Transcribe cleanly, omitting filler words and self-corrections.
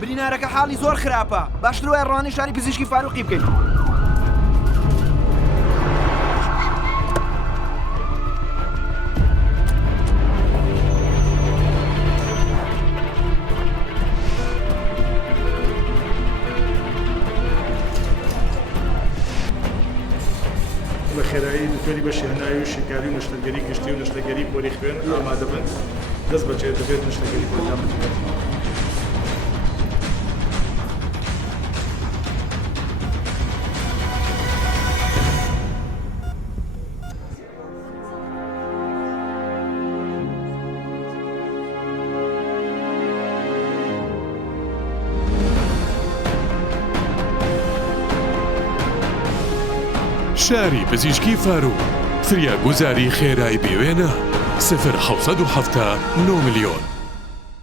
برینارەکە حاڵی زۆر خراپە. باشتر وایە ڕوانەی شاری پزیشکی فاروقی بکەین. بە خێرایی دکتۆری بەشی هەناوی و شیکاری و نەشتەرگەری گشتی و نەشتەرگەری پۆلی خوێن ئامادە بن دەست بەجێ دەبێت نەشتەرگەری بۆتان بکرێت. شاری پزیشکی فاروق فریاگوزاری خێرایی بێوێنە 0 7 9 ملیۆن